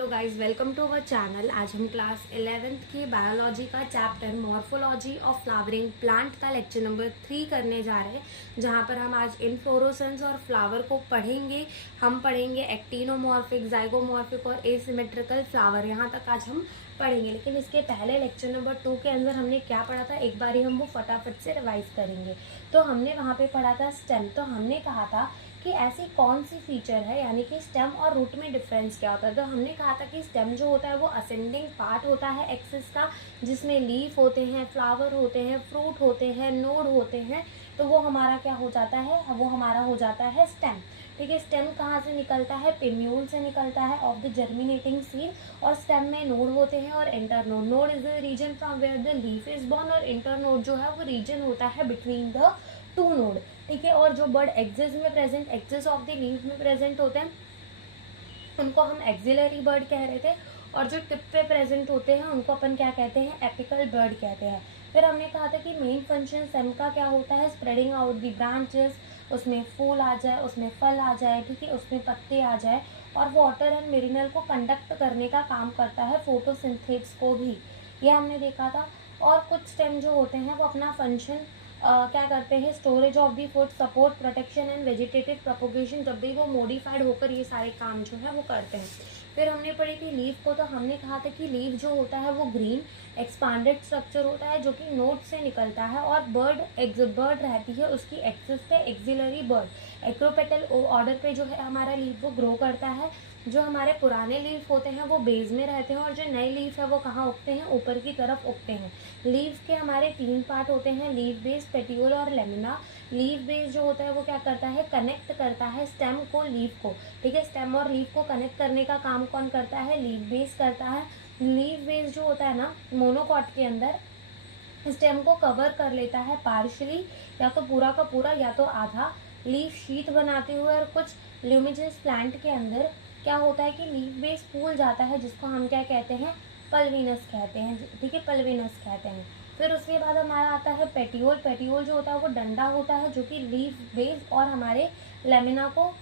Hello guys, welcome to our channel. आज हम class 11th की बायोलॉजी का chapter morphology of flowering plant का लेक्चर नंबर 3 करने जा रहे हैं, जहां पर हम आज इनफ्लोरेसेंस और फ्लावर को पढ़ेंगे। हम पढ़ेंगे एक्टिनोमॉर्फिक, जाइगोमॉर्फिक और एसिमेट्रिकल फ्लावर, यहाँ तक आज हम पढ़ेंगे। लेकिन इसके पहले लेक्चर नंबर 2 के अंदर हमने क्या पढ़ा था, एक बार ही हम वो फटाफट से रिवाइज करेंगे। तो हमने वहाँ पे पढ़ा था स्टेम। तो हमने कहा था कि ऐसी कौन सी फीचर है, यानी कि स्टेम और रूट में डिफरेंस क्या होता है। तो हमने कहा था कि स्टेम जो होता है वो असेंडिंग पार्ट होता है एक्सिस का, जिसमें लीफ होते हैं, फ्लावर होते हैं, फ्रूट होते हैं, नोड होते हैं। तो वो हमारा क्या हो जाता है, वो हमारा हो जाता है स्टेम। ठीक है, स्टेम कहाँ से निकलता है, पिम्यूल से निकलता है ऑफ द जर्मिनेटिंग सीड। और स्टेम में नोड होते हैं और internode. Node is the region from where the leaf is born, और इंटरनोड जो है वो रीजन होता है बिटवीन द टू नोड। ठीक है, और जो बर्ड एक्सिस में present, axis of the leaf में प्रेजेंट होते हैं, उनको हम एक्सिलरी बर्ड कह रहे थे। और जो टिप पे प्रेजेंट होते हैं उनको अपन क्या कहते हैं, एपिकल बर्ड कहते हैं। फिर हमने कहा था कि मेन फंक्शन स्टेम का क्या होता है, स्प्रेडिंग आउट द ब्रांचेस, उसमें फूल आ जाए, उसमें फल आ जाए, ठीक है, उसमें पत्ते आ जाए, और वाटर एंड मिनरल को कंडक्ट करने का काम करता है, फोटोसिंथेसिस को भी, ये हमने देखा था। और कुछ स्टेम जो होते हैं वो अपना फंक्शन क्या करते हैं, storage of the food, support, protection and vegetative propagation, जब भी वो मॉडिफाइड होकर ये सारे काम जो है वो करते हैं। फिर हमने पढ़ी थी लीफ को। तो हमने कहा था कि लीफ जो होता है वो ग्रीन एक्सपांडेड स्ट्रक्चर होता है, जो कि नोड से निकलता है, और बर्ड रहती है उसकी एक्सिस पे एक्सिलरी बर्ड। एक्रोपेटल ऑर्डर पे जो है हमारा लीफ वो ग्रो करता है। जो हमारे पुराने लीफ होते हैं वो बेस में रहते हैं, और जो नए लीफ है वो कहाँ उगते हैं, ऊपर की तरफ उगते हैं। लीफ के हमारे 3 पार्ट होते हैं, लीफ बेस, पेटियोल और लेमिना। लीफ बेस जो होता है वो क्या करता है, कनेक्ट करता है स्टेम को लीफ को। ठीक है, स्टेम और लीफ को कनेक्ट करने का काम कौन करता है, लीफ बेस करता है। लीफ बेस जो होता है ना, मोनोकॉट के अंदर स्टेम को कवर कर लेता है पार्शली, या तो पूरा का पूरा या तो आधा, लीफ शीट बनाते हुए। और कुछ ल्यूमिनस प्लांट के अंदर क्या होता है कि लीफ बेस फूल जाता है, जिसको हम क्या कहते हैं, पल्विनस कहते हैं। ठीक है, पल्विनस कहते हैं। फिर उसके बाद हमारा आता है पेटियोल। पेटियोल जो होता है वो डंडा होता है, जो कि लीफ बेस और हमारे लेमिना को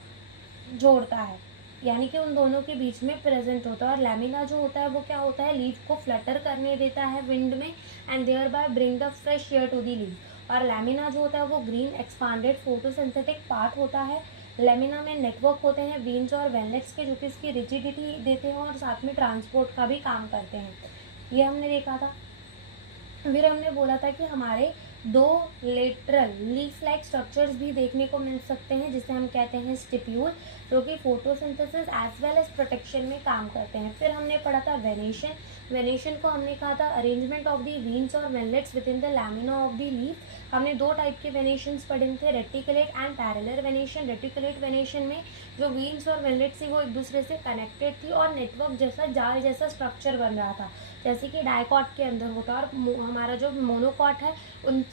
जोड़ता है, यानी कि उन दोनों के बीच में प्रेजेंट होता है। और लैमिना जो होता है वो क्या होता है, लीफ को फ्लटर करने देता है विंड में, and thereby bring the fresh air to the leaf. और लैमिना जो होता है वो ग्रीन एक्सपांडेड फोटोसिंथेटिक पार्ट होता है। लेमिना में नेटवर्क होते हैं वीन्स और वेनलेट्स के, जो कि इसकी रिजिडिटी देते हैं और साथ में ट्रांसपोर्ट का भी काम करते हैं। ये हमने देखा था। फिर हमने बोला था कि हमारे 2 लेटरल लीफ लाइक स्ट्रक्चर्स भी देखने को मिल सकते हैं, जिसे हम कहते हैं स्टिप्यूल, जो कि photosynthesis as well as protection में काम करते हैं। फिर हमने पढ़ा था वेनेशन। वेनेशन को हमने कहा था अरेंजमेंट ऑफ दी वीन्स और veinlets with in the lamina of the leaf. हमने 2 टाइप के वेनेशंस पढ़े थे, reticulate and parallel venation. Reticulate venation में जो वीन्स और वेनलेट्स थी वो एक दूसरे से कनेक्टेड थी, और नेटवर्क जैसा, जाल जैसा स्ट्रक्चर बन रहा था, जैसे कि डाइकॉट के अंदर होता है। और हमारा जो मोनोकॉट है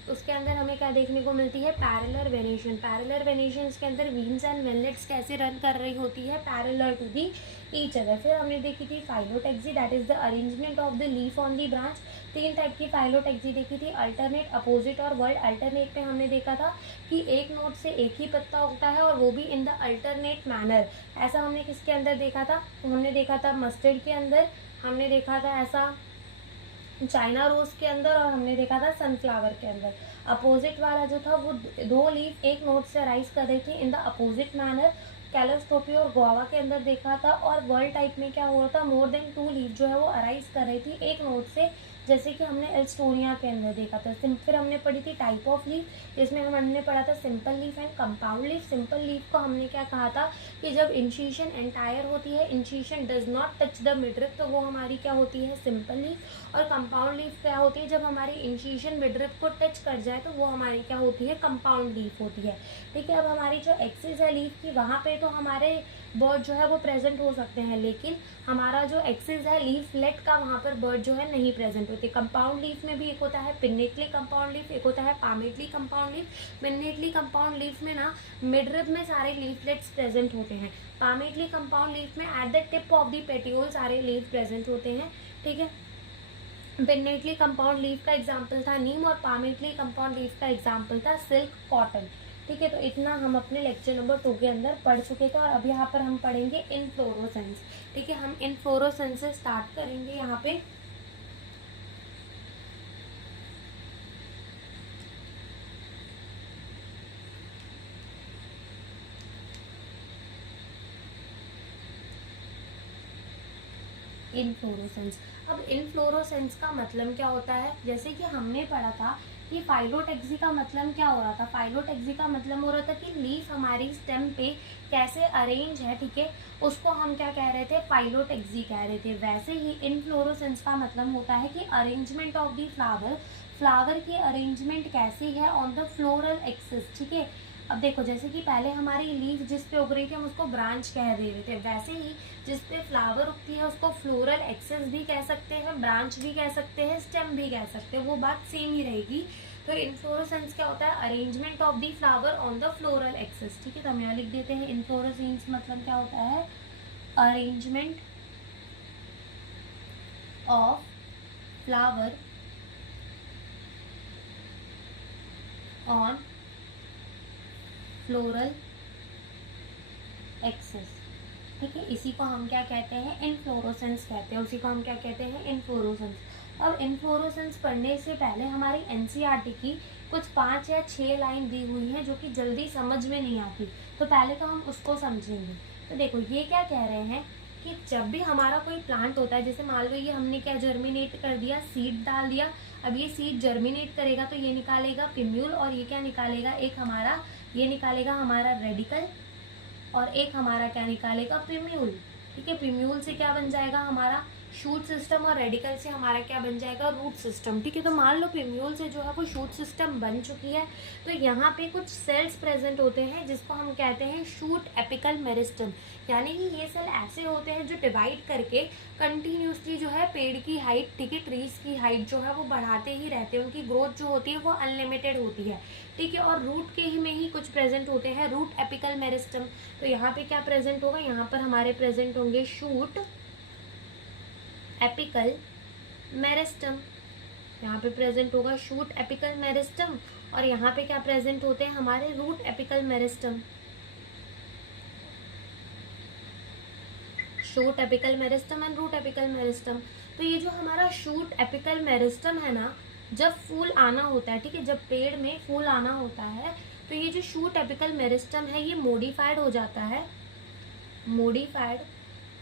उसके अंदर हमें क्या देखने को मिलती है, पैरेलल वेनेशन। पैरेलल वेनेशंस के अंदर वीन्स एंड वेनलेट्स कैसे रन कर रही होती है, parallel to the each other. फिर हमने देखी थी phyllotaxy, that is the arrangement of the leaf on the branch. 3 type की फाइलोटेक्सी देखी थी, अल्टरनेट, अपोजिट और वर्ल्ड। अल्टरनेट में हमने देखा था कि एक नोड से एक ही पत्ता उगता है, और वो भी इन द अल्टरनेट मैनर। ऐसा हमने किसके अंदर देखा था, हमने देखा था मस्टर्ड के अंदर, हमने देखा था ऐसा चाइना रोज के अंदर, और हमने देखा था सनफ्लावर के अंदर। अपोजिट वाला जो था वो 2 लीफ एक नोड से अराइज कर रही थी इन द अपोजिट मैनर, कैलोस्टोपी और गुआवा के अंदर देखा था। और वर्ल्ड टाइप में क्या हुआ था, मोर देन 2 लीफ जो है वो अराइज कर रही थी एक नोड से, जैसे कि हमने एल्स्टोनिया के अंदर देखा था। फिर हमने पढ़ी थी टाइप ऑफ लीफ, जिसमें हमने पढ़ा था simple leaf and compound leaf. Simple leaf को हमने क्या कहा था कि जब इंसिशन एंटायर होती है, incision does not touch the midrib, तो वो हमारी क्या होती है, सिंपल लीफ। और कंपाउंड लीफ क्या होती है, जब हमारी इंसिशन मिडरिप को टच कर जाए तो वो हमारी क्या होती है, कंपाउंड लीफ होती है। ठीक है, अब हमारी जो एक्सिस है लीफ की, वहाँ पे तो हमारे बर्ड जो है वो प्रेजेंट हो सकते हैं, लेकिन हमारा जो एक्सिस है लीफलेट का, वहाँ पर बर्ड जो है नहीं प्रेजेंट होते। कंपाउंड लीफ में भी एक होता है पिन्नेटली कंपाउंड लीफ, एक होता है palmately compound leaf. Pinnately compound leaf में ना मिडरिब में सारे लीफलेट्स प्रेजेंट होते हैं। पामेटली कंपाउंड लीफ में at the tip of the petiole सारे लीफ प्रेजेंट होते हैं। ठीक है, पिन्नेटली कंपाउंड लीफ का एग्जाम्पल था नीम, और पामेटली कंपाउंड लीफ का एग्जाम्पल था सिल्क, कॉटन। ठीक है, तो इतना हम अपने लेक्चर नंबर 2 के अंदर पढ़ चुके थे और अब यहाँ पर हम पढ़ेंगे इनफ्लोरोसेंस। ठीक है, हम इनफ्लोरोसेंस से स्टार्ट करेंगे। यहाँ पे इनफ्लोरोसेंस। अब इनफ्लोरोसेंस का मतलब क्या होता है, जैसे कि हमने पढ़ा था कि फाइलोटेक्सी का मतलब क्या हो रहा था। फाइलोटेक्सी का मतलब हो रहा था कि लीफ हमारी स्टेम पे कैसे अरेंज है, ठीक है, उसको हम क्या कह रहे थे, फाइलोटेक्सी कह रहे थे। वैसे ही इनफ्लोरोसेंस का मतलब होता है कि arrangement of the flower, flower की अरेंजमेंट कैसी है ऑन द फ्लोरल एक्सिस। ठीक है, अब देखो जैसे कि पहले हमारी लीफ जिस पे उग रही थी हम उसको ब्रांच कह दे रहे थे, वैसे ही जिस पे फ्लावर उगती है उसको फ्लोरल एक्सिस भी कह सकते हैं, ब्रांच भी कह सकते हैं, स्टेम भी कह सकते हैं, वो बात सेम ही रहेगी। तो इनफ्लोरेसेंस क्या होता है, arrangement of the flower on the floral axis. ठीक है, तो हम यहाँ लिख देते हैं इनफ्लोरेसेंस मतलब क्या होता है, arrangement of flower on floral axis. ठीक है, इसी को हम क्या कहते हैं, इनफ्लोरोसेंस कहते हैं, उसी को हम क्या कहते हैं, इनफ्लोरोसेंस। अब इनफ्लोरोसेंस पढ़ने से पहले हमारी एनसीईआरटी की कुछ 5 या 6 लाइन दी हुई हैं जो कि जल्दी समझ में नहीं आती, तो पहले तो हम उसको समझेंगे। तो देखो ये क्या कह रहे हैं कि जब भी हमारा कोई प्लांट होता है, जैसे मान लो ये हमने क्या जर्मिनेट कर दिया, सीड डाल दिया, अब ये सीड जर्मिनेट करेगा तो ये निकालेगा पिम्यूल, और ये क्या निकालेगा, एक हमारा ये निकालेगा हमारा रेडिकल, और एक हमारा क्या निकालेगा, पिम्यूल। ठीक है, पिम्यूल से क्या बन जाएगा हमारा शूट सिस्टम, और रेडिकल से हमारा क्या बन जाएगा, रूट सिस्टम। ठीक है, तो मान लो पिम्यूल से जो है वो शूट सिस्टम बन चुकी है, तो यहाँ पे कुछ सेल्स प्रेजेंट होते हैं जिसको हम कहते हैं शूट एपिकल मेरिस्टम। यानी कि ये सेल ऐसे होते हैं जो डिवाइड करके कंटिन्यूसली जो है पेड़ की हाइट, ठीक है, ट्रीज की हाइट जो है वो बढ़ाते ही रहते हैं, उनकी ग्रोथ जो होती है वो अनलिमिटेड होती है। ठीक है, और रूट के ही में ही कुछ प्रेजेंट होते हैं रूट एपिकल मेरिस्टम। तो यहाँ पे क्या प्रेजेंट होगा, यहाँ पर हमारे प्रेजेंट होंगे शूट एपिकल मेरिस्टम, यहाँ पे प्रेजेंट होगा शूट एपिकल मेरिस्टम, और यहाँ पे क्या प्रेजेंट होते हैं हमारे root apical meristem, shoot apical meristem and root apical meristem. तो ये जो हमारा शूट एपिकल मेरिस्टम है ना, जब फूल आना होता है, ठीक है, जब पेड़ में फूल आना होता है, तो ये जो शूट एपिकल मेरिस्टम है ये मॉडिफाइड हो जाता है, मॉडिफाइड,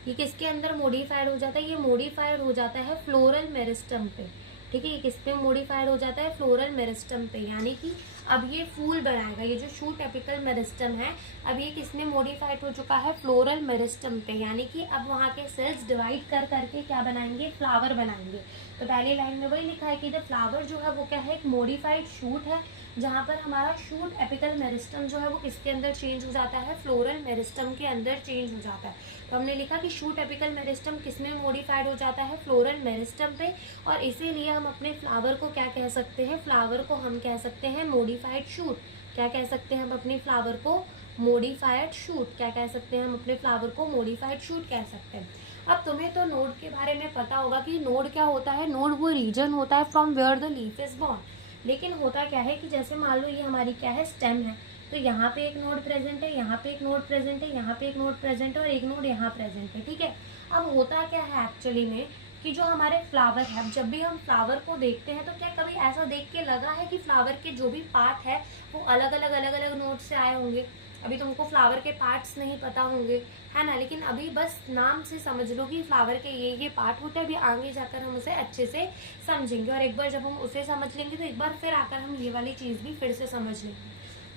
ये किसके अंदर मॉडिफाइड हो जाता है, ये मॉडिफाइड हो जाता है फ्लोरल मेरिस्टम पे। ठीक है, ये किस पे मॉडिफाइड हो जाता है, फ्लोरल मेरिस्टम पे। यानी कि अब ये फूल बनाएगा, ये जो शूट एपिकल मेरिस्टम है अब ये किसमें मॉडिफाइड हो चुका है, फ्लोरल मेरिस्टम पे। यानी कि अब वहाँ के सेल्स डिवाइड कर करके क्या बनाएंगे, फ्लावर बनाएंगे। तो पहली लाइन में वही लिखा है कि द फ्लावर जो है वो क्या है, एक मॉडिफाइड शूट है, जहाँ पर हमारा शूट एपिकल मेरिस्टम जो है वो किसके अंदर चेंज हो जाता है, फ्लोरल मेरिस्टम के अंदर चेंज हो जाता है। तो हमने लिखा कि शूट एपिकल मेरिस्टम किसमें मॉडिफाइड हो जाता है, फ्लोरल मेरिस्टम पे, और इसीलिए हम अपने फ्लावर को क्या कह सकते हैं, फ्लावर को हम कह सकते हैं मॉडिफाइड शूट। क्या कह सकते हैं हम अपने फ्लावर को, मॉडिफाइड शूट। क्या कह सकते हैं हम अपने फ्लावर को, मॉडिफाइड शूट कह सकते हैं। अब तुम्हें तो नोड के बारे में पता होगा कि नोड क्या होता है, नोड वो रीजन होता है from where the leaf is born. लेकिन होता क्या है कि जैसे मान लो ये हमारी क्या है, स्टेम है, तो यहाँ पे एक नोड प्रेजेंट है, यहाँ पे एक नोड प्रेजेंट है, यहाँ पे एक नोड प्रेजेंट है, और एक नोड यहाँ प्रेजेंट है। ठीक है, अब होता क्या है एक्चुअली में कि जो हमारे फ्लावर है, जब भी हम फ्लावर को देखते हैं तो क्या कभी ऐसा देख के लगा है कि फ्लावर के जो भी पार्ट है वो अलग अलग नोड से आए होंगे। अभी तुमको फ्लावर के पार्ट्स नहीं पता होंगे, है ना, लेकिन अभी बस नाम से समझ लो कि फ्लावर के ये पार्ट होते हैं। अभी आगे जाकर हम उसे अच्छे से समझेंगे, और एक बार जब हम उसे समझ लेंगे तो एक बार फिर आकर हम ये वाली चीज़ भी फिर से समझ लेंगे।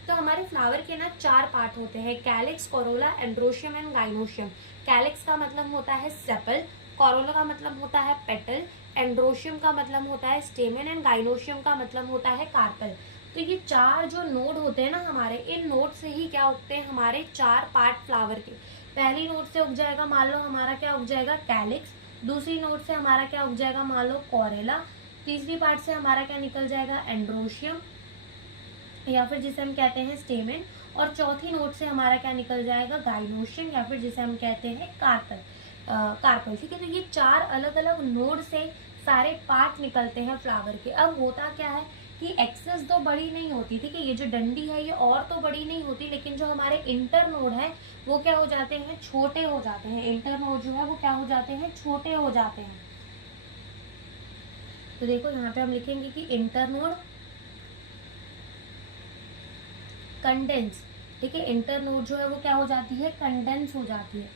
तो हमारे फ्लावर के ना 4 पार्ट होते हैं, calyx, Corolla, androecium and gynoecium. Calyx का मतलब होता है सेपल, कोरोला का मतलब होता है पेटल, एंड्रोशियम का मतलब होता है स्टेमन, एंड गाइनोशियम का मतलब होता है कार्पल। तो ये 4 जो नोड होते हैं ना हमारे, इन नोड से ही क्या उगते हैं हमारे 4 पार्ट फ्लावर के। पहली नोड से उग जाएगा मान लो हमारा क्या उग जाएगा, कैलिक्स। दूसरी नोड से हमारा क्या उग जाएगा मान लो, कोरेला। तीसरी पार्ट से हमारा क्या निकल जाएगा, एंड्रोशियम, या फिर जिसे हम कहते हैं स्टेमेन। और चौथी नोड से हमारा क्या निकल जाएगा, गाइनोशियम, या फिर जिसे हम कहते हैं कार्पल, कार्पल। ठीक है, तो ये 4 अलग अलग नोड से सारे पार्ट निकलते हैं फ्लावर के। अब होता क्या है कि एक्सेस तो बड़ी नहीं होती, ठीक है, ये जो डंडी है ये और तो बड़ी नहीं होती, लेकिन जो हमारे इंटरनोड है वो क्या हो जाते हैं, छोटे हो जाते हैं। इंटरनोड जो है वो क्या हो जाते हैं, छोटे हो जाते हैं। तो देखो यहाँ पे हम लिखेंगे कि इंटरनोड कंडेंस, ठीक है, इंटरनोड जो है वो क्या हो जाती है, कंडेंस हो जाती है,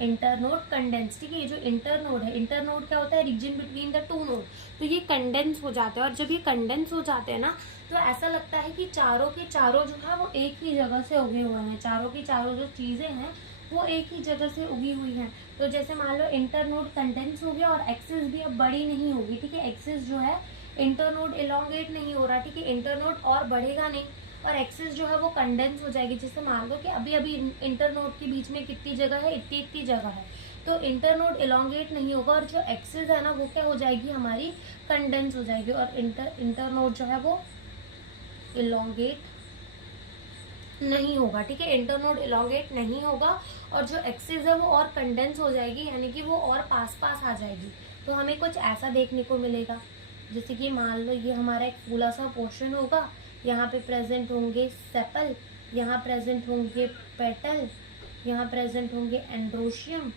इंटरनोड कंडेंस, ठीक है। ये जो इंटरनोड है, इंटरनोड क्या होता है, region between the two node, तो ये कंडेंस हो जाता है। और जब ये कंडेंस हो जाते हैं ना तो ऐसा लगता है कि चारों के चारों जो है वो एक ही जगह से उगे हुए हैं, चारों की चारों जो चीजें हैं वो एक ही जगह से उगी हुई हैं। तो जैसे मान लो इंटरनोड कंडेंस हो गया और एक्सिस भी अब बड़ी नहीं होगी, ठीक है, एक्सिस जो है इंटरनोड इलोंगेट नहीं हो रहा, ठीक है, इंटरनोड और बढ़ेगा नहीं और एक्सिस जो है वो कंडेंस हो जाएगी। जैसे मान लो कि अभी अभी इंटरनोड के बीच में कितनी जगह है, इतनी इतनी जगह है, तो इंटरनोड इलोंगेट नहीं होगा और जो एक्सिस है ना वो क्या हो जाएगी, हमारी कंडेंस हो जाएगी और इंटरनोड जो है वो इलोंगेट नहीं होगा, ठीक है, इंटरनोड इलोंगेट नहीं होगा और जो एक्सिस है वो और कंडेंस हो जाएगी, यानी कि वो और पास पास आ जाएगी। तो हमें कुछ ऐसा देखने को मिलेगा, जैसे कि मान लो ये हमारा एक फूला सा पोर्शन होगा, यहाँ पे प्रेजेंट होंगे सेपल, यहाँ प्रेजेंट होंगे पेटल, यहाँ प्रेजेंट होंगे एंड्रोशियम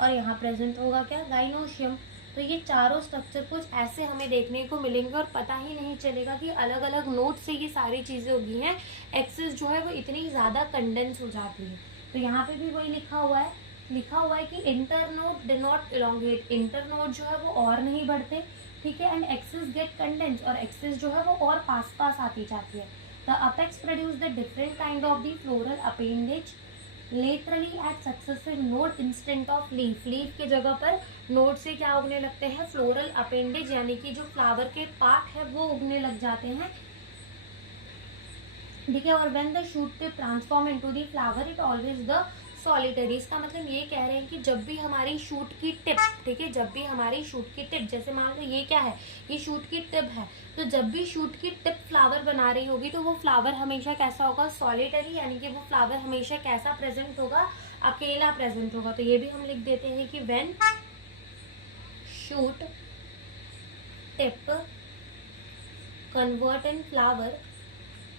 और यहाँ प्रेजेंट होगा क्या, गाइनोशियम। तो ये चारों स्ट्रक्चर कुछ ऐसे हमें देखने को मिलेंगे और पता ही नहीं चलेगा कि अलग अलग नोड से ये सारी चीज़ें होगी हैं। एक्सिस जो है वो इतनी ज़्यादा कंडेंस हो जाती है। तो यहाँ पे भी वही लिखा हुआ है कि internode do not elongate, internode जो है वो और नहीं बढ़ते, ठीक है, एंड एक्सिस गेट कंडेंस और एक्सिस जो है वो और पास पास आती जाती है। The apex produce the different kind of the floral appendage laterally at successive node instead of leaf, leaf के जगह पर नोड से क्या उगने लगते हैं, फ्लोरल अपेंडेज, यानी कि जो फ्लावर के पार्ट है वो उगने लग जाते हैं, ठीक है। और when the shoot tip transform into the flower it always the solitary. इसका मतलब ये कह रहे हैं कि जब भी हमारी शूट की टिप, ठीक है, जब भी हमारी शूट की टिप, जैसे मान लो ये क्या है, ये शूट की टिप है, तो जब भी शूट की टिप फ्लावर बना रही होगी तो वो फ्लावर हमेशा कैसा होगा, सॉलिटरी, यानी कि वो फ्लावर हमेशा कैसा प्रेजेंट होगा, अकेला प्रेजेंट होगा। तो ये भी हम लिख देते हैं कि when shoot tip convert in flower,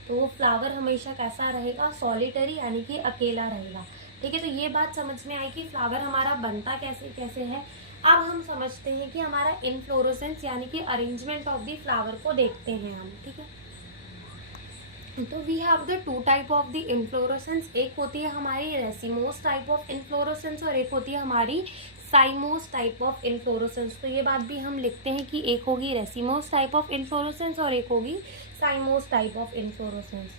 तो वो फ्लावर हमेशा कैसा रहेगा, सॉलिटरी, यानी कि अकेला रहेगा, ठीक है। तो ये बात समझ में आई कि फ्लावर हमारा बनता कैसे कैसे है। अब हम समझते हैं कि हमारा इनफ्लोरेसेंस यानी कि अरेंजमेंट ऑफ द फ्लावर को देखते हैं हम, ठीक है। तो we have the two type of the inflorescence, एक होती है हमारी रेसिमोस टाइप ऑफ इनफ्लोरेसेंस और एक होती है हमारी साइमोस टाइप ऑफ इनफ्लोरेसेंस। तो ये बात भी हम लिखते हैं कि एक होगी रेसिमोस टाइप ऑफ इनफ्लोरेसेंस और एक होगी साइमोस टाइप ऑफ इनफ्लोरेसेंस।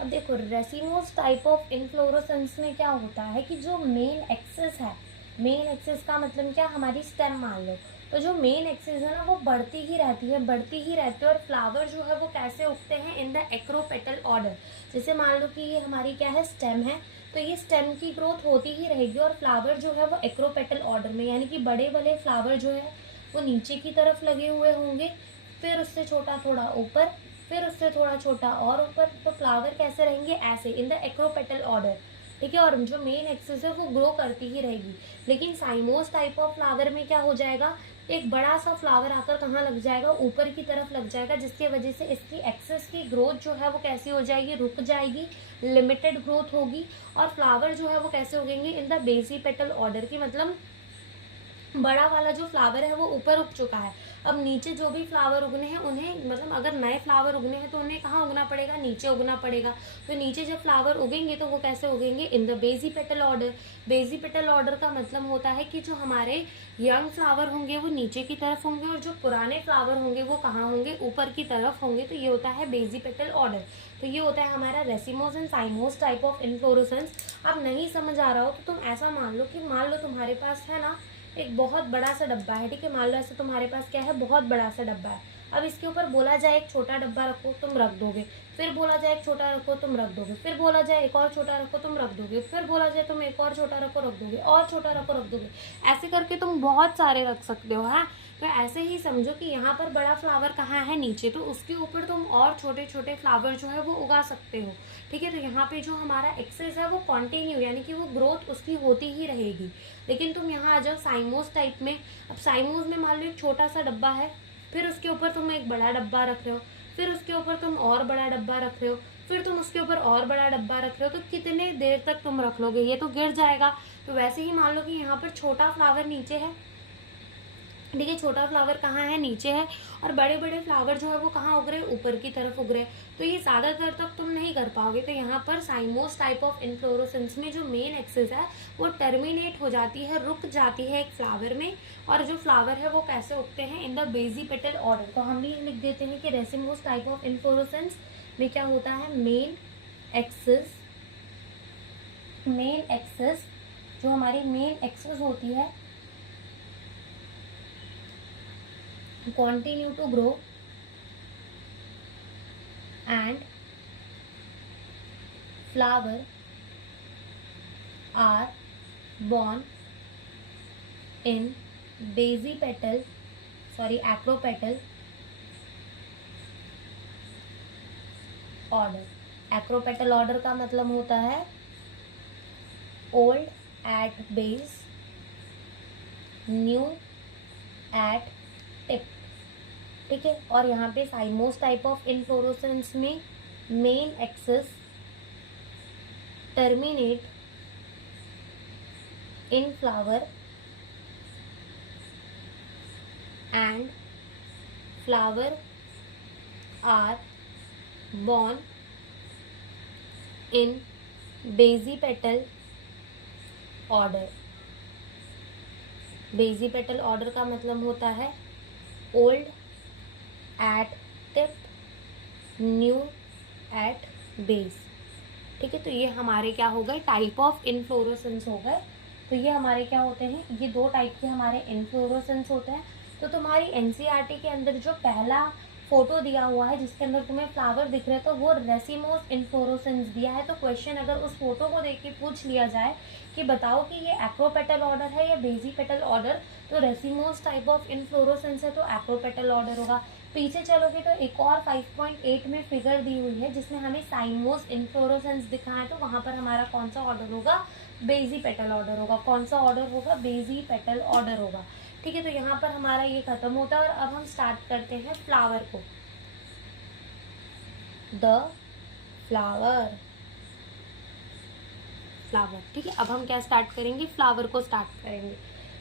अब देखो रेसिमोस टाइप ऑफ इनफ्लोरेसेंस में क्या होता है कि जो मेन एक्सिस है, मेन एक्सिस का मतलब क्या, हमारी स्टेम मान लो, तो जो मेन एक्सिस है ना वो बढ़ती ही रहती है और फ्लावर जो है वो कैसे उगते हैं, इन द एक्रोपेटल ऑर्डर। जैसे मान लो कि ये हमारी क्या है, स्टेम है, तो ये स्टेम की ग्रोथ होती ही रहेगी और फ्लावर जो है वो एक्रोपेटल ऑर्डर में, यानी कि बड़े बड़े फ्लावर जो है वो नीचे की तरफ लगे हुए होंगे, फिर उससे छोटा थोड़ा ऊपर, फिर उससे थोड़ा छोटा और ऊपर। तो फ्लावर कैसे रहेंगे, ऐसे इन द एक्रोपेटल ऑर्डर, ठीक है। और जो मेन एक्सिस है वो ग्रो करती ही रहेगी। लेकिन साइमोस टाइप ऑफ फ्लावर में क्या हो जाएगा, एक बड़ा सा फ्लावर आकर कहाँ लग जाएगा, ऊपर की तरफ लग जाएगा, जिसकी वजह से इसकी एक्सिस की ग्रोथ जो है वो कैसी हो जाएगी, रुक जाएगी, लिमिटेड ग्रोथ होगी। और फ्लावर जो है वो कैसे उगेंगे, इन द बेसिपेटल ऑर्डर की, मतलब बड़ा वाला जो फ्लावर है वो ऊपर उग चुका है, अब नीचे जो भी फ्लावर उगने हैं उन्हें, मतलब अगर नए फ्लावर उगने हैं तो उन्हें कहाँ उगना पड़ेगा, नीचे उगना पड़ेगा। तो नीचे जब फ्लावर उगेंगे तो वो कैसे उगेंगे, in the basipetal order. Basipetal order का मतलब होता है कि जो हमारे यंग फ्लावर होंगे वो नीचे की तरफ होंगे और जो पुराने फ्लावर होंगे वो कहाँ होंगे, ऊपर की तरफ होंगे। तो ये होता है बेसिपेटल ऑर्डर। तो ये होता है हमारा racemose and साइमोस type of inflorescence. अब नहीं समझ आ रहा हो तो तुम ऐसा मान लो कि मान लो तुम्हारे पास है ना एक बहुत बड़ा सा डब्बा है, ठीक है, मान लो ऐसे तुम्हारे पास क्या है, बहुत बड़ा सा डब्बा है। अब इसके ऊपर बोला जाए एक छोटा डब्बा रखो, तुम रख दोगे, फिर बोला जाए एक छोटा रखो, तुम रख दोगे, फिर बोला जाए एक और छोटा रखो, तुम रख दोगे, फिर बोला जाए तुम एक और छोटा रखो, रख दोगे, और छोटा रखो, रख दोगे। ऐसे करके तुम बहुत सारे रख सकते हो, हाँ, तो ऐसे ही समझो कि यहाँ पर बड़ा फ्लावर कहाँ है, नीचे, तो उसके ऊपर तुम और छोटे छोटे फ्लावर जो है वो उगा सकते हो। ठीक है, तो यहाँ पे जो हमारा एक्सेस है वो कॉन्टिन्यू यानी कि वो ग्रोथ उसकी होती ही रहेगी। लेकिन तुम यहाँ आ जाओ साइमोस टाइप में। अब साइमोस में मान लो एक छोटा सा डब्बा है, फिर उसके ऊपर तुम एक बड़ा डब्बा रख रहे हो, फिर उसके ऊपर तुम और बड़ा डब्बा रख रहे हो, फिर तुम उसके ऊपर और बड़ा डब्बा रख रहे हो, तो कितने देर तक तुम रख लोगे, ये तो गिर जाएगा। तो वैसे ही मान लो कि यहाँ पर छोटा फ्लावर नीचे है, ठीक है, छोटा फ्लावर कहाँ है, नीचे है, और बड़े बड़े फ्लावर जो है वो कहाँ उग रहे, ऊपर की तरफ उग रहे। तो ये ज्यादातर तक तुम नहीं कर पाओगे। तो यहाँ पर साइमोस टाइप ऑफ इन्फ्लोरोसेंस में जो मेन एक्सिस है वो टर्मिनेट हो जाती है, रुक जाती है एक फ्लावर में। और जो फ्लावर है वो कैसे उगते हैं, इन द बेजी पेटल ऑर्डर। तो हम भी लिख देते हैं कि रेसिमोस टाइप ऑफ इन्फ्लोरोसेंस में क्या होता है, मेन एक्सिस जो हमारी मेन एक्सिस होती है continue to grow and flower are born in acropetal order। acropetal order का मतलब होता है old at base, new at tip. ठीक है, और यहाँ पे साइमोस टाइप ऑफ इन्फ्लोरोसेंस में main axis terminate in flower and flower are born in basipetal order. Basipetal order का मतलब होता है old at tip, new at base. ठीक है, तो ये हमारे क्या हो गए, टाइप ऑफ इन्फ्लोरोसेंस हो गए। तो ये हमारे क्या होते हैं, ये दो टाइप के हमारे इन्फ्लोरोसेंस होते हैं। तो तुम्हारी एनसीईआरटी के अंदर जो पहला फोटो दिया हुआ है जिसके अंदर तुम्हें फ्लावर दिख रहे हैं, तो वो रेसिमोस इन्फ्लोरोसेंस दिया है। तो क्वेश्चन अगर उस फोटो को देख के पूछ लिया जाए कि बताओ कि ये एक्रोपेटल ऑर्डर है या बेजीपेटल ऑर्डर, तो रेसिमोस टाइप ऑफ इन्फ्लोरोसेंस है तो एक्रोपेटल ऑर्डर होगा। पीछे चलोगे तो एक और 5.8 में फिगर दी हुई है जिसमें हमें साइमोस इन्फ्लोरोसेंस दिखा है, तो वहां पर हमारा कौन सा ऑर्डर होगा, बेजीपेटल ऑर्डर होगा। कौन सा ऑर्डर होगा, बेजीपेटल ऑर्डर होगा। ठीक है, तो यहाँ पर हमारा ये खत्म होता है और अब हम स्टार्ट करते हैं फ्लावर को। द फ्लावर, ठीक है, अब हम क्या स्टार्ट करेंगे, फ्लावर को स्टार्ट करेंगे।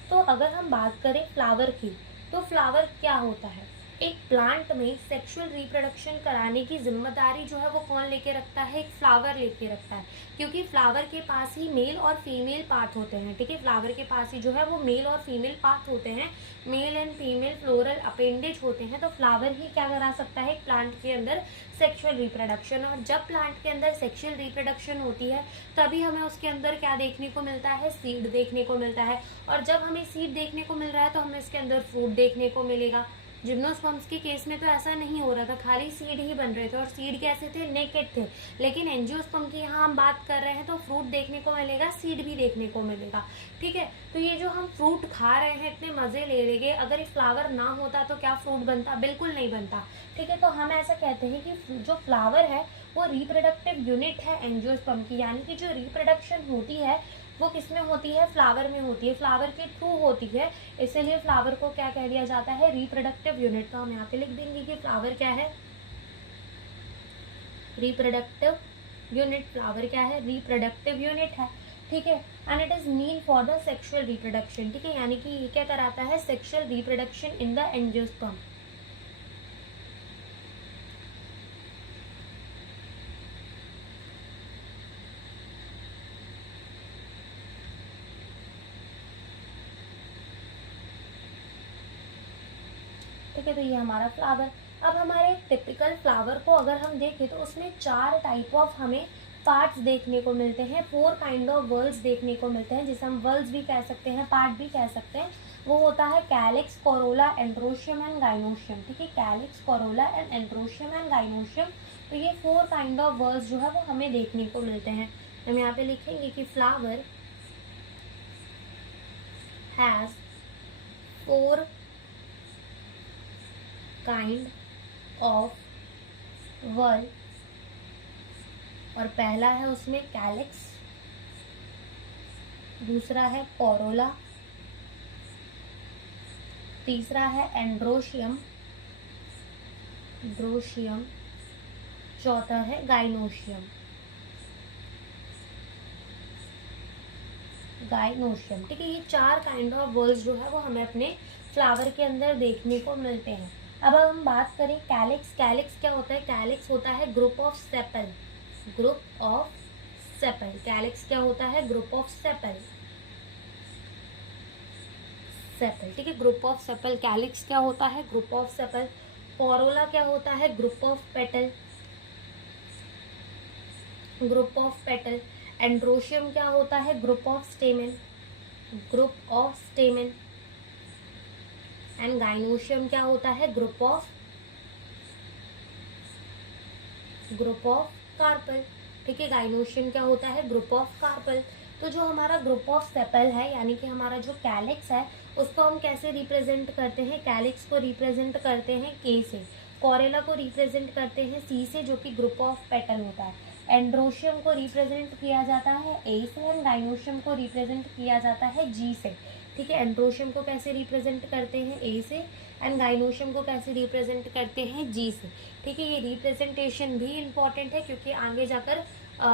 तो अगर हम बात करें फ्लावर की, तो फ्लावर क्या होता है, एक प्लांट में सेक्सुअल रिप्रोडक्शन कराने की जिम्मेदारी जो है वो कौन लेके रखता है, एक फ्लावर लेके रखता है, क्योंकि फ्लावर के पास ही मेल और फीमेल पार्ट होते हैं। ठीक है, फ्लावर के पास ही जो है वो मेल और फीमेल पार्ट होते हैं, male and female floral appendage होते हैं। तो फ्लावर ही क्या करा सकता है, प्लांट के अंदर सेक्सुअल रिप्रोडक्शन। और जब प्लांट के अंदर सेक्सुअल रिप्रोडक्शन होती है तभी हमें उसके अंदर क्या देखने को मिलता है, सीड देखने को मिलता है। और जब हमें सीड देखने को मिल रहा है तो हमें इसके अंदर फ्रूट देखने को मिलेगा। जिम्नोस्पर्म्स के केस में तो ऐसा नहीं हो रहा था, खाली सीड ही बन रहे थे और सीड कैसे थे, नेकेड थे। लेकिन एंजियोस्पर्म की यहाँ हम बात कर रहे हैं तो फ्रूट देखने को मिलेगा, सीड भी देखने को मिलेगा। ठीक है, तो ये जो हम फ्रूट खा रहे हैं, इतने मजे ले रहे हैं, अगर ये फ्लावर ना होता तो क्या फ्रूट बनता, बिल्कुल नहीं बनता। ठीक है, तो हम ऐसा कहते हैं कि जो फ्लावर है वो रिप्रोडक्टिव यूनिट है एंजियोस्पर्म की, यानी कि जो रिप्रोडक्शन होती है वो किसमें होती है, फ्लावर में होती है, फ्लावर के थ्रू होती है। इसीलिए फ्लावर को क्या कह दिया जाता है, रिप्रोडक्टिव यूनिट। तो हम यहाँ पे लिख देंगे कि फ्लावर क्या है, रिप्रोडक्टिव यूनिट। फ्लावर क्या है, रिप्रोडक्टिव यूनिट है। ठीक है, and it is mean for the sexual reproduction. ठीक है, यानी कि ये क्या कराता है, sexual reproduction in the angiosperm. ठीक है, तो ये हमारा फ्लावर। अब हमारे टिपिकल फ्लावर को अगर हम देखें तो उसमें 4 टाइप ऑफ हमें पार्ट्स देखने को मिलते हैं, 4 काइंड ऑफ वर्ल्स देखने को मिलते हैं, जिसे हम वर्ल्स भी कह सकते हैं, पार्ट भी कह सकते हैं। वो होता है calyx, Corolla, androecium and gynoecium. ठीक है, calyx, Corolla and androecium and gynoecium. तो ये 4 काइंड ऑफ वर्ल्स जो है वो हमें देखने को मिलते हैं। हम यहाँ पे लिखेंगे कि flower has 4 kind of whorl, और पहला है उसमें कैलिक्स, दूसरा है कोरोला, तीसरा है एंड्रोशियम, ड्रोशियम, चौथा है गाइनोशियम, गाइनोशियम। ठीक है, ये 4 काइंड ऑफ वर्ल्स जो है वो हमें अपने फ्लावर के अंदर देखने को मिलते हैं। अब हम बात करें कैलिक्स। कैलिक्स क्या होता है? कैलिक्स होता है group of sepal, group of sepal. Calyx क्या होता है? Group of sepal, sepal. ठीक है, ग्रुप ऑफ सेपल। कैलिक्स क्या होता है? Group of sepal. कोरोला क्या होता है? Group of petal, group of petal. Androecium क्या होता है? Group of stamen, group of stamen. And gynoecium क्या होता है? Group of carpel. ठीक है, गाइनोशियम क्या होता है? Group of carpel. तो जो हमारा ग्रुप ऑफ सेपल है, यानी कि हमारा जो कैलिक्स है, उसको हम कैसे रिप्रेजेंट करते हैं? कैलिक्स को रिप्रेजेंट करते हैं के से, कोरेला को रिप्रेजेंट करते हैं सी से, जो कि ग्रुप ऑफ पेटल होता है। एंड्रोशियम को रिप्रेजेंट किया जाता है ए से, एंड गाइनोशियम को रिप्रेजेंट किया जाता है जी से। ठीक है, एंड्रोशियम को कैसे रिप्रेजेंट करते हैं? ए से, एंड गाइनोशियम को कैसे रिप्रेजेंट करते हैं? जी से। ठीक है, ये रिप्रेजेंटेशन भी इम्पॉर्टेंट है, क्योंकि आगे जाकर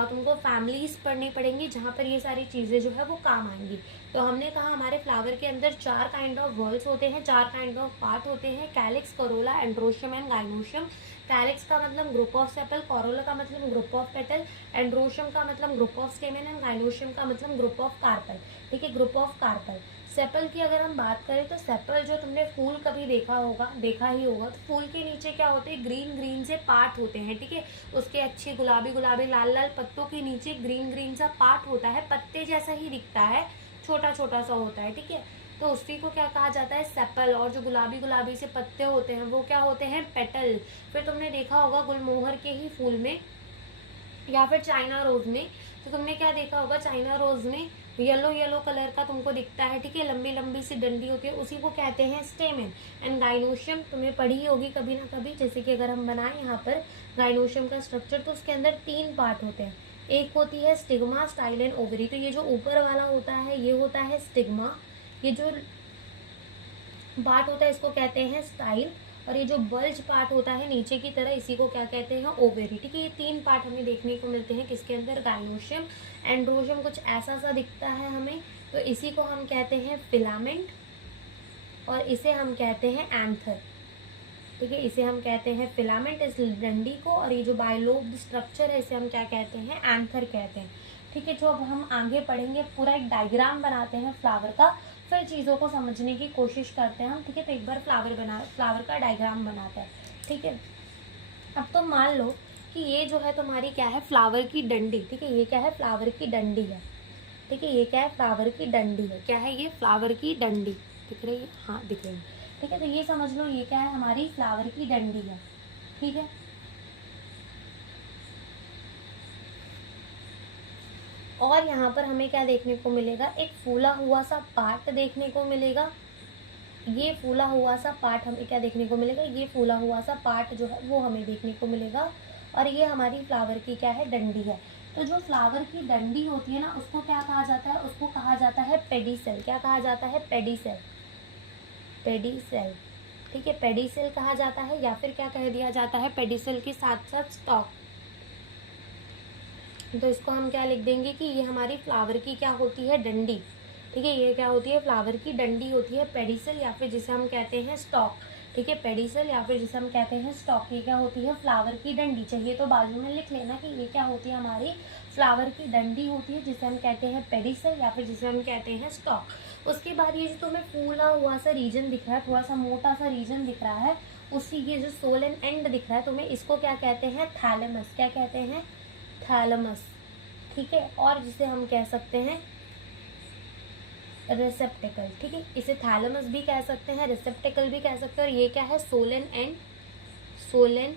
तुमको फैमिलीज पढ़नी पड़ेंगी जहाँ पर ये सारी चीज़ें जो है वो काम आएंगी। तो हमने कहा हमारे फ्लावर के अंदर 4 काइंड ऑफ वर्ल्स होते हैं, 4 काइंड ऑफ पार्ट होते हैं, calyx, Corolla, androecium and gynoecium. Calyx का मतलब ग्रुप ऑफ सेपल, कोरोला का मतलब ग्रुप ऑफ पेटल, एंड्रोशियम का मतलब group of stamen, and gynoecium का मतलब ग्रुप ऑफ कार्पल। ठीक है, ग्रुप ऑफ कार्पल। सेपल की अगर हम बात करें तो सेपल जो तुमने फूल कभी देखा ही होगा, तो फूल के नीचे क्या होते हैं? ग्रीन ग्रीन से पार्ट होते हैं। ठीक है, उसके अच्छे गुलाबी गुलाबी लाल लाल पत्तों के नीचे ग्रीन ग्रीन सा पार्ट होता है, पत्ते जैसा ही दिखता है, छोटा छोटा सा होता है। ठीक है, तो उसी को क्या कहा जाता है? सेपल। और जो गुलाबी गुलाबी से पत्ते होते हैं वो क्या होते हैं? पेटल। फिर तुमने देखा होगा गुलमोहर के ही फूल में या फिर चाइना रोज में, तो तुमने क्या देखा होगा? चाइना रोज में येलो येलो कलर का तुमको दिखता है। ठीक है, लंबी लंबी सी डंडी होती है, उसी को कहते हैं स्टेमेन। एंड गाइनोशियम तुमने पढ़ी होगी कभी ना कभी, जैसे कि अगर हम बनाएं यहाँ पर गाइनोशियम का स्ट्रक्चर, तो उसके अंदर 3 पार्ट होते हैं। एक होती है स्टिग्मा, स्टाइल एंड ओवरी। तो ये जो ऊपर वाला होता है ये होता है स्टिग्मा, ये जो पार्ट होता है इसको कहते हैं स्टाइल, और ये जो बल्ज पार्ट होता है नीचे की तरह, इसी को क्या कहते हैं? ओवेरी। ठीक है, ये 3 पार्ट हमें देखने को मिलते हैं किसके अंदर? गाइनोशियम। एंड्रोशियम कुछ ऐसा सा दिखता है हमें, तो इसी को हम कहते हैं फिलामेंट, और इसे हम कहते हैं एंथर। ठीक है, इसे हम कहते हैं फिलामेंट, इस डंडी को, और ये जो बाइलोब स्ट्रक्चर है इसे हम क्या कहते हैं? एंथर कहते हैं। ठीक है, जो अब हम आगे पढ़ेंगे पूरा एक डायग्राम बनाते हैं फ्लावर का, फिर चीज़ों को समझने की कोशिश करते हैं हम। ठीक है, तो एक बार फ्लावर का डायग्राम बनाते हैं। ठीक है, अब तो मान लो कि ये जो है तुम्हारी क्या है? फ्लावर की डंडी। ठीक है, ये क्या है? फ्लावर की डंडी है। ठीक है, ये क्या है? फ्लावर की डंडी है। क्या है ये? फ्लावर की डंडी। दिख रही है? हाँ, दिख रही है। ठीक है, तो ये समझ लो ये क्या है? हमारी फ्लावर की डंडी है। ठीक है, और यहाँ पर हमें क्या देखने को मिलेगा? एक फूला हुआ सा पार्ट देखने को मिलेगा। ये फूला हुआ सा पार्ट हमें क्या देखने को मिलेगा? ये फूला हुआ सा पार्ट जो है वो हमें देखने को मिलेगा, और ये हमारी फ्लावर की क्या है? डंडी है। तो जो फ्लावर की डंडी होती है ना, उसको क्या कहा जाता है? उसको कहा जाता है पेडिसेल। क्या कहा जाता है? Pedicel, pedicel. ठीक है, पेडिसेल कहा जाता है, या फिर क्या कह दिया जाता है? पेडिसेल के साथ साथ स्टॉक। तो इसको हम क्या लिख देंगे कि ये हमारी फ्लावर की क्या होती है? डंडी। ठीक है, ये क्या होती है? फ्लावर की डंडी होती है, पेडिसल, या फिर जिसे हम कहते हैं स्टॉक। ठीक है, पेडिसल या फिर जिसे हम कहते हैं स्टॉक, ये क्या होती है? फ्लावर की डंडी। चाहिए तो बाजू में लिख लेना कि ये क्या होती है? हमारी फ्लावर की डंडी होती है, जिसे हम कहते हैं पेडिसल, या फिर जिसे हम कहते हैं स्टॉक। उसके बाद ये जो तुम्हें फूला हुआ सा रीजन दिख रहा है, थोड़ा सा मोटा सा रीजन दिख रहा है, उसी ये जो सोलन एंड दिख रहा है तुम्हें, इसको क्या कहते हैं? थैलेमस। क्या कहते हैं? थैलेमस। ठीक है, और जिसे हम कह सकते हैं रिसेप्टिकल। ठीक है, इसे थैलेमस भी कह सकते हैं, रिसेप्टिकल भी कह सकते हैं। और ये क्या है? सोलन एंड, सोलन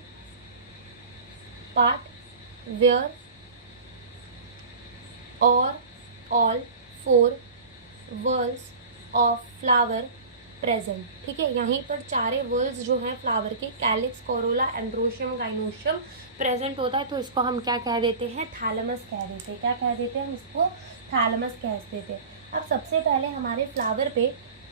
part where are all 4 whorls of flower present. ठीक है, यहीं पर चारे वर्ड्स जो हैं फ्लावर के, calyx, Corolla, androecium, gynoecium, present होता है। तो इसको हम क्या कह देते हैं, थैलेमस कह देते हैं। क्या कह देते हैं हम इसको, थैलेमस कह देते हैं। अब सबसे पहले हमारे फ्लावर पे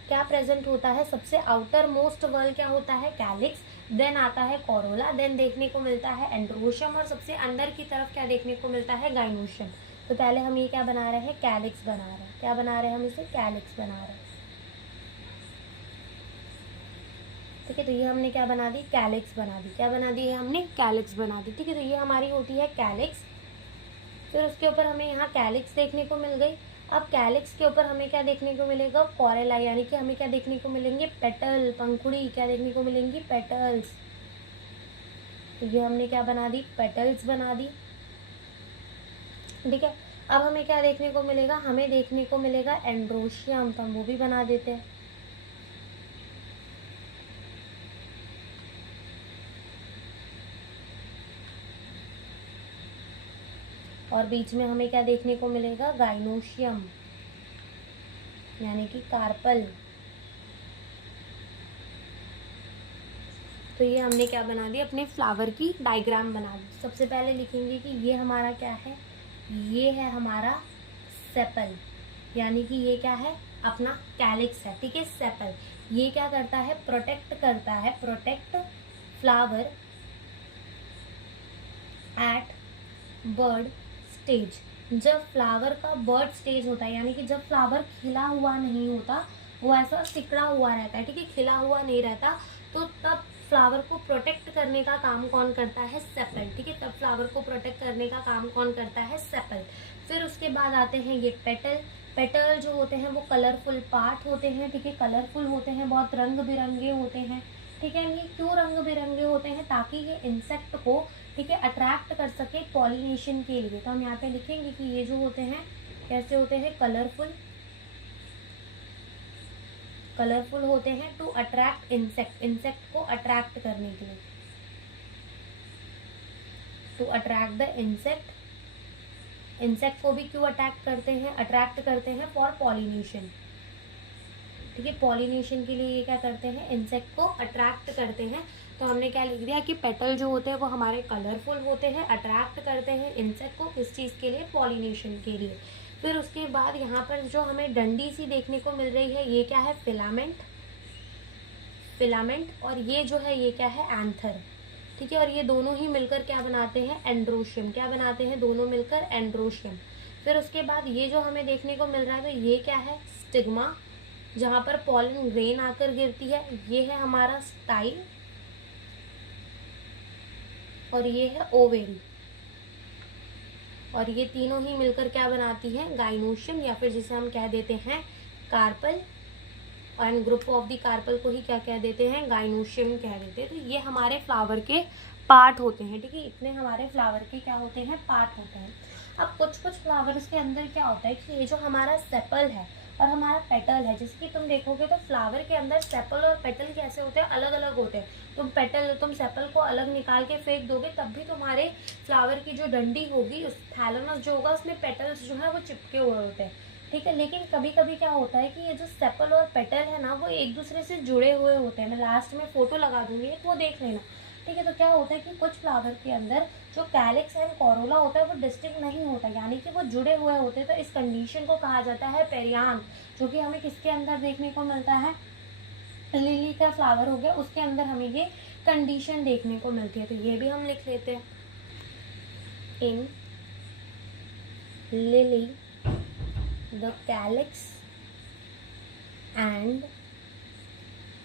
क्या प्रेजेंट होता है, सबसे आउटर मोस्ट वर्ल क्या होता है, कैलिक्स, देन आता है कोरोला, देन देखने को मिलता है एंड्रोशियम, और सबसे अंदर की तरफ क्या देखने को मिलता है, गाइनोशियम। तो पहले हम ये क्या बना रहे हैं, कैलिक्स बना रहे हैं। क्या बना रहे हैं हम इसे, कैलिक्स बना रहे हैं। ठीक है, तो ये हमने क्या बना दी, कैलिक्स बना दी। क्या बना दी है हमने, कैलिक्स बना दी। ठीक है, तो ये हमारी होती है कैलिक्स। फिर उसके ऊपर हमें यहाँ कैलिक्स देखने को मिल गई। अब कैलिक्स के ऊपर हमें क्या देखने को मिलेगा, कोरेला, यानी कि हमें क्या देखने को मिलेंगे, पेटल, पंखुड़ी, क्या देखने को मिलेंगी, पेटल्स। तो ये हमने क्या बना दी, पेटल्स बना दी। ठीक है, अब हमें क्या देखने को मिलेगा, हमें देखने को मिलेगा एंड्रोशियम, तो हम वो भी बना देते हैं। और बीच में हमें क्या देखने को मिलेगा, गाइनोशियम, यानी कि कार्पल। तो ये हमने क्या बना दी, अपने फ्लावर की डायग्राम बना दी। सबसे पहले लिखेंगे कि ये हमारा क्या है, ये है हमारा सेपल, यानी कि ये क्या है, अपना कैलिक्स है। ठीक है, सेपल ये क्या करता है, प्रोटेक्ट करता है, protect flower at bud stage. जब फ्लावर का बर्ड स्टेज होता है, यानी कि जब फ्लावर खिला हुआ नहीं होता, वो ऐसा सिकड़ा हुआ रहता है, ठीक है, खिला हुआ नहीं रहता, तो तब फ्लावर को प्रोटेक्ट करने का काम कौन करता है, सेपल। ठीक है, तब फ्लावर को प्रोटेक्ट करने का काम कौन करता है, सेपल। फिर उसके बाद आते हैं ये पेटल। पेटल जो होते हैं वो कलरफुल पार्ट होते हैं। ठीक है, कलरफुल होते हैं, बहुत रंग बिरंगे होते हैं। ठीक है, ये क्यों रंग बिरंगे होते हैं, ताकि ये इंसेक्ट को, ठीक है, अट्रैक्ट कर सके पॉलिनेशन के लिए। तो हम यहाँ पे लिखेंगे कि ये जो होते हैं कैसे होते हैं, कलरफुल, कलरफुल होते हैं टू अट्रैक्ट इंसेक्ट, इंसेक्ट को अट्रैक्ट करने के लिए, to attract the insect. Insect को भी क्यों अट्रैक्ट करते हैं, अट्रैक्ट करते हैं फॉर पॉलिनेशन। ठीक है, पॉलिनेशन के लिए ये क्या करते हैं, इंसेक्ट को अट्रैक्ट करते हैं। तो हमने क्या लिख दिया कि पेटल जो होते हैं वो हमारे कलरफुल होते हैं, अट्रैक्ट करते हैं इंसेक्ट को, किस चीज़ के लिए, पॉलिनेशन के लिए। फिर उसके बाद यहाँ पर जो हमें डंडी सी देखने को मिल रही है, ये क्या है, फिलामेंट, फिलामेंट, और ये जो है ये क्या है, एंथर। ठीक है, और ये दोनों ही मिलकर क्या बनाते हैं, एंड्रोशियम। क्या बनाते हैं, दोनों मिलकर एंड्रोशियम। फिर उसके बाद ये जो हमें देखने को मिल रहा है, तो ये क्या है, स्टिग्मा, जहाँ पर पॉलन ग्रेन आकर गिरती है। ये है हमारा स्टाइल, और ये है ओवेरी, और ये तीनों ही मिलकर क्या बनाती है, गाइनोशियम, या फिर जिसे हम कह देते हैं कार्पल, और ग्रुप ऑफ दी कार्पल को ही क्या कह देते हैं, गाइनोशियम कह देते हैं। तो ये हमारे फ्लावर के पार्ट होते हैं। ठीक है, इतने हमारे फ्लावर के क्या होते हैं, पार्ट होते हैं। अब कुछ कुछ फ्लावर्स के अंदर क्या होता है कि ये जो हमारा सेपल है और हमारा पेटल है, जैसे कि तुम देखोगे तो फ्लावर के अंदर सेपल और पेटल कैसे होते हैं, अलग अलग होते हैं। तुम सेपल को अलग निकाल के फेंक दोगे तब भी तुम्हारे फ्लावर की जो डंडी होगी, उस थैलेमस जो होगा उसमें पेटल्स जो है वो चिपके हुए होते हैं। ठीक है, लेकिन कभी कभी क्या होता है कि ये जो सेपल और पेटल है ना, वो एक दूसरे से जुड़े हुए होते हैं। मैं लास्ट में फोटो लगा दूंगी, वो देख लेना। ठीक है, तो क्या होता है कि कुछ फ्लावर के अंदर जो कैलिक्स एंड कोरोला होता है वो डिस्टिंक्ट नहीं होता, यानी कि वो जुड़े हुए होते हैं। तो इस कंडीशन को कहा जाता है पेरियांथ, जो कि हमें किसके अंदर देखने को मिलता है, लिली का फ्लावर हो गया, उसके अंदर हमें ये कंडीशन देखने को मिलती है। तो ये भी हम लिख लेते हैं, in lily the calyx and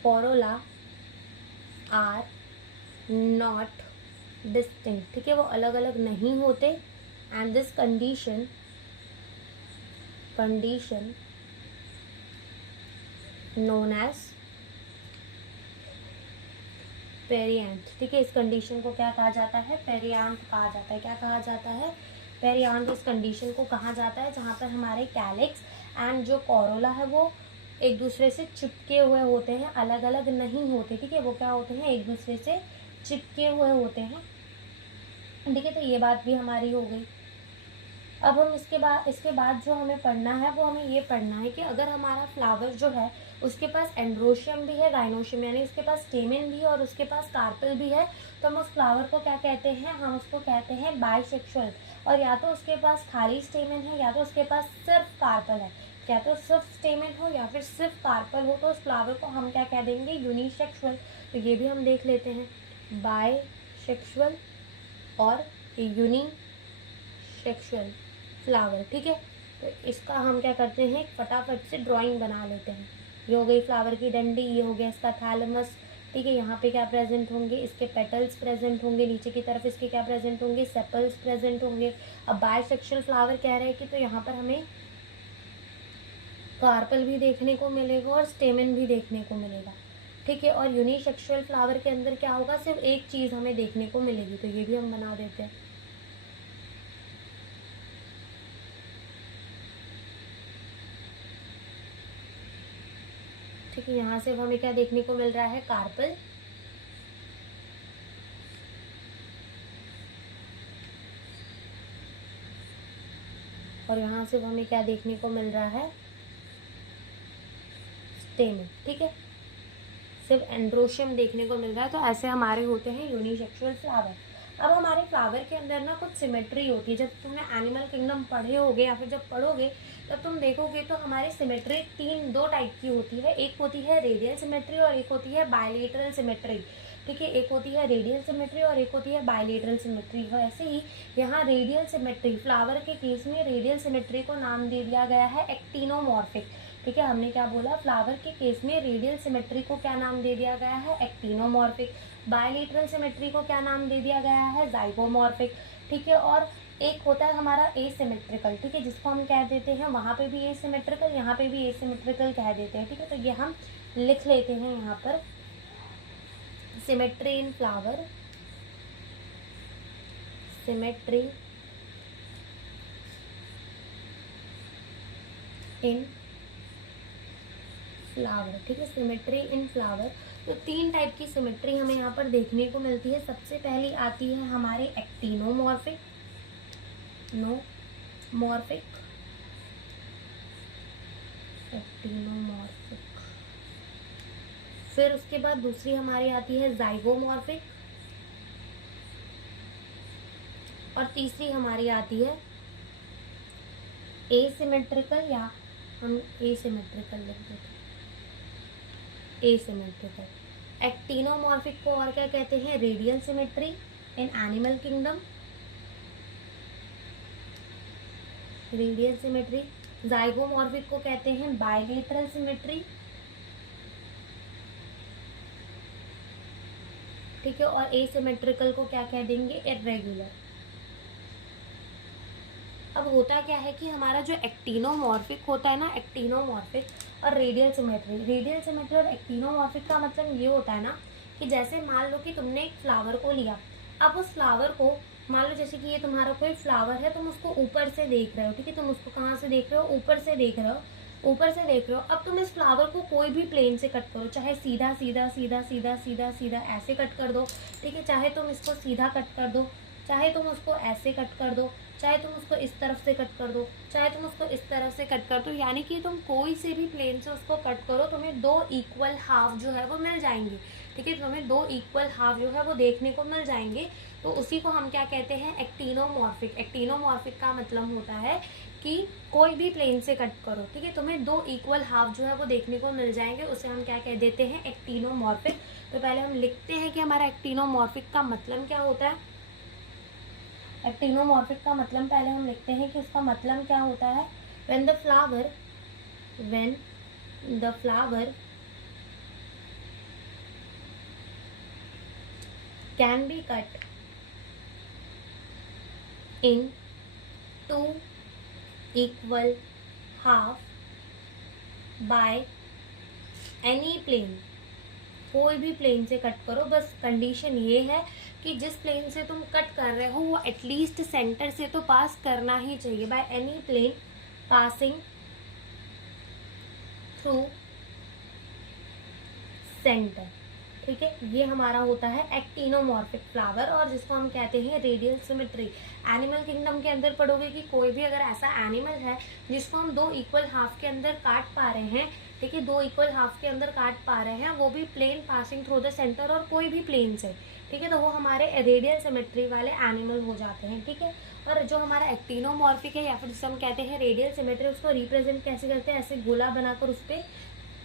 corolla are not distinct. ठीक है, वो अलग अलग नहीं होते। And this condition known as perianth. ठीक है, इस कंडीशन को क्या कहा जाता है, पेरियांथ कहा जाता है। क्या कहा जाता है, पेरियांथ। इस कंडीशन को कहा जाता है जहाँ पर हमारे कैलिक्स एंड जो कोरोला है वो एक दूसरे से चिपके हुए होते हैं, अलग अलग नहीं होते। ठीक है, वो क्या होते हैं, एक दूसरे से चिपके हुए होते हैं। ठीक है, तो ये बात भी हमारी हो गई। अब हम इसके बाद जो हमें पढ़ना है वो हमें ये पढ़ना है कि अगर हमारा फ्लावर जो है उसके पास एंड्रोशियम भी है, गाइनोशियम, यानी उसके पास स्टेमेन भी है और उसके पास कार्पेल भी है, तो हम उस फ्लावर को क्या कहते हैं, हम उसको कहते हैं बाइसेक्सुअल। और या तो उसके पास खाली स्टेमेन है या तो उसके पास सिर्फ कार्पल है, या तो सिर्फ स्टेमेन हो या फिर सिर्फ कार्पल हो, तो उस फ्लावर को हम क्या कह देंगे, यूनिसेक्सुअल। तो ये भी हम देख लेते हैं, बाइसेक्सुअल और यूनिसेक्सुअल फ्लावर। ठीक है, तो इसका हम क्या करते हैं, फटाफट से ड्राइंग बना लेते हैं। ये हो गई फ्लावर की डंडी, ये हो गया इसका थैलमस। ठीक है, यहाँ पे क्या प्रेजेंट होंगे, इसके पेटल्स प्रेजेंट होंगे, नीचे की तरफ इसके क्या प्रेजेंट होंगे, सेपल्स प्रेजेंट होंगे। अब बाइसेक्सुअल फ्लावर कह रहे हैं कि तो यहाँ पर हमें कार्पल भी देखने को मिलेगा और स्टेमेन भी देखने को मिलेगा। ठीक है, और यूनिसेक्सुअल फ्लावर के अंदर क्या होगा, सिर्फ एक चीज़ हमें देखने को मिलेगी, तो ये भी हम बना देते हैं। ठीक है, यहाँ से हमें क्या देखने को मिल रहा है, कार्पल। और यहाँ से हमें क्या देखने को मिल रहा है, स्टेमेन। ठीक है, सिर्फ एंड्रोशियम देखने को मिल रहा है। तो ऐसे हमारे होते हैं यूनिसेक्सुअल फ्लावर। अब हमारे फ्लावर के अंदर ना कुछ सिमेट्री होती है। जब तुमने एनिमल किंगडम पढ़े होगे या फिर जब पढ़ोगे तब तुम देखोगे तो हमारी सिमेट्री दो टाइप की होती है। एक होती है रेडियल सिमेट्री और एक होती है बायलेटरल सिमेट्री। ठीक है, एक होती है रेडियल सिमेट्री और एक होती है बायलेटरल सिमेट्री। वैसे ही यहाँ रेडियल सिमेट्री, फ्लावर के केस में रेडियल सिमेट्री को नाम दे दिया गया है एक्टिनोमॉर्फिक। ठीक है, हमने क्या बोला, फ्लावर के केस में रेडियल सिमेट्री को क्या नाम दे दिया गया है, एक्टिनोमॉर्फिक। बायलेटरल सिमेट्री को क्या नाम दे दिया गया है, जाइगोमॉर्फिक। ठीक है, और एक होता है हमारा एसिमेट्रिकल। ठीक है, जिसको हम कह देते हैं, वहाँ पे भी एसिमेट्रिकल, यहाँ पे भी एसिमेट्रिकल कह देते हैं। ठीक है, तो ये हम लिख लेते हैं यहाँ पर, symmetry in flower, symmetry in flower. ठीक है, सिमेट्री इन फ्लावर। तो 3 टाइप की सिमेट्री हमें यहाँ पर देखने को मिलती है। सबसे पहली आती है हमारे एक्टिनोमॉर्फिक, एक्टिनोमॉर्फिक। फिर उसके बाद दूसरी हमारी आती है जाइगोमॉर्फिक और तीसरी हमारी आती है एसिमेट्रिकल, या हम एसिमेट्रिकल लिख देते हैं, एसिमेट्रिकल। एक्टिनोमॉर्फिक को और क्या कहते हैं, radial symmetry in animal kingdom, radial symmetry. Zygomorphic को कहते हैं बायलेटरल सिमेट्री। ठीक है, और एसिमेट्रिकल को क्या कह देंगे, इर्रेगुलर। अब होता क्या है कि हमारा जो एक्टिनोमॉर्फिक होता है ना, एक्टिनोमॉर्फिक और रेडियल सिमेट्री और एक्टिनोमॉर्फिक का मतलब ये होता है ना कि जैसे मान लो कि तुमने एक फ्लावर को लिया, अब उस फ्लावर को मान लो जैसे कि ये तुम्हारा कोई फ्लावर है, तुम उसको ऊपर से देख रहे हो। ठीक है, तुम उसको कहाँ से देख रहे हो, ऊपर से देख रहे हो, ऊपर से देख रहे हो। अब तुम इस फ्लावर को कोई भी प्लेन से कट करो, चाहे सीधा सीधा सीधा सीधा सीधा सीधा ऐसे कट कर दो। ठीक है, चाहे तुम इसको सीधा कट कर दो, चाहे तुम उसको ऐसे कट कर दो, चाहे तुम उसको इस तरफ से कट कर दो, चाहे तुम उसको इस तरफ से कट कर दो, यानी कि तुम कोई से भी प्लेन से उसको कट करो, तुम्हें 2 इक्वल हाफ जो है वो मिल जाएंगे। ठीक है, तुम्हें 2 इक्वल हाफ जो है वो देखने को मिल जाएंगे। तो उसी को हम क्या कहते हैं, एक्टिनोमॉर्फिक। एक्टिनोमॉर्फिक का मतलब होता है कि कोई भी प्लेन से कट करो, ठीक है, तुम्हें 2 इक्वल हाफ जो है वो देखने को मिल जाएंगे, उसे हम क्या कह देते हैं, एक्टिनोमॉर्फिक। तो पहले हम लिखते हैं कि हमारा एक्टिनोमॉर्फिक का मतलब क्या होता है। एक्टिनोमॉर्फिक का मतलब पहले हम लिखते हैं कि उसका मतलब क्या होता है, when the flower can be cut in 2 equal half by any plane। कोई भी प्लेन से कट करो, बस कंडीशन ये है कि जिस प्लेन से तुम कट कर रहे हो वो एटलीस्ट सेंटर से तो पास करना ही चाहिए। By any plane passing through centre. ठीक है, ये हमारा होता है एक्टिनोमॉर्फिक फ्लावर और जिसको हम कहते हैं रेडियल सिमेट्री। एनिमल किंगडम के अंदर पढ़ोगे कि कोई भी अगर ऐसा एनिमल है जिसको हम दो इक्वल हाफ के अंदर काट पा रहे हैं, ठीक है, दो इक्वल हाफ के अंदर काट पा रहे हैं, वो भी plane passing through the centre और कोई भी प्लेन से, ठीक है, तो वो हमारे रेडियल सिमेट्री वाले एनिमल हो जाते हैं। ठीक है, और जो हमारा एक्टिनोमॉर्फिक है या फिर जिसे हम कहते हैं रेडियल सिमेट्री, उसको रिप्रेजेंट कैसे करते हैं, ऐसे गोला बनाकर उस पर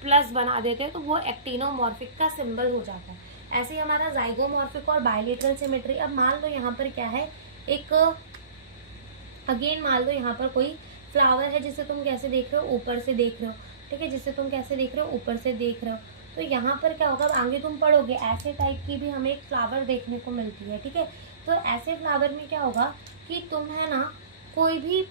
प्लस बना देते हैं तो वो एक्टिनोमॉर्फिक का सिंबल हो जाता है। ऐसे ही हमारा जाइगोमॉर्फिक और बायलेटरल सिमेट्री। अब मान लो यहाँ पर क्या है, एक अगेन मान लो यहाँ पर कोई फ्लावर है जिसे तुम कैसे देख रहे हो, ऊपर से देख रहे हो, ठीक है, जिसे तुम कैसे देख रहे हो, ऊपर से देख रहे हो। तो यहाँ पर क्या होगा, आगे तुम पढ़ोगे ऐसे टाइप की भी हमें एक फ्लावर देखने को मिलती है। ठीक है, तो ऐसे फ्लावर में क्या होगा कि तुम है ना कोई भी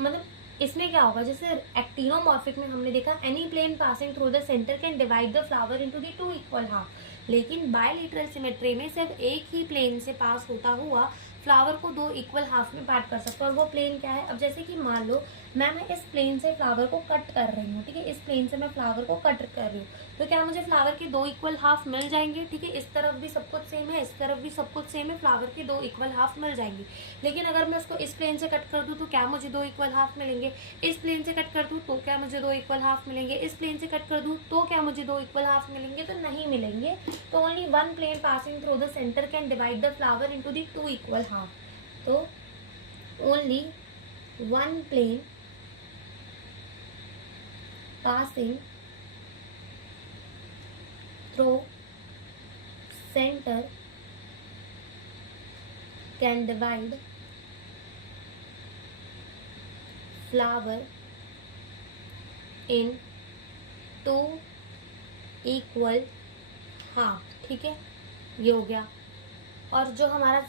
मतलब इसमें क्या होगा, जैसे एक्टिनोमॉर्फिक में हमने देखा any plane passing through the centre can divide the flower into the two equal half, लेकिन बायलेटरल सिमेट्री में सिर्फ एक ही प्लेन से पास होता हुआ फ्लावर को दो इक्वल हाफ में पार्ट कर सकते हो। और वो प्लेन क्या है, अब जैसे कि मान लो मैं इस प्लेन से फ्लावर को कट कर रही हूँ, ठीक है, इस प्लेन से मैं फ्लावर को कट कर रही हूँ, तो क्या मुझे फ्लावर के दो इक्वल हाफ मिल जाएंगे। ठीक है, इस तरफ भी सब कुछ सेम है, इस तरफ भी सब कुछ सेम है, फ्लावर के दो इक्वल हाफ मिल जाएंगे। लेकिन अगर मैं उसको इस प्लेन से कट कर दूँ तो क्या मुझे दो इक्वल हाफ मिलेंगे, इस प्लेन से कट कर दूँ तो क्या मुझे दो इक्वल हाफ मिलेंगे, इस प्लेन से कट कर दूँ तो क्या मुझे दो इक्वल हाफ मिलेंगे, तो नहीं मिलेंगे। तो only one plane passing through the centre can divide the flower into the two equal half. तो only one plane passing through center can divide flower in two equal half। ठीक है, ये हो गया। और जो हमारा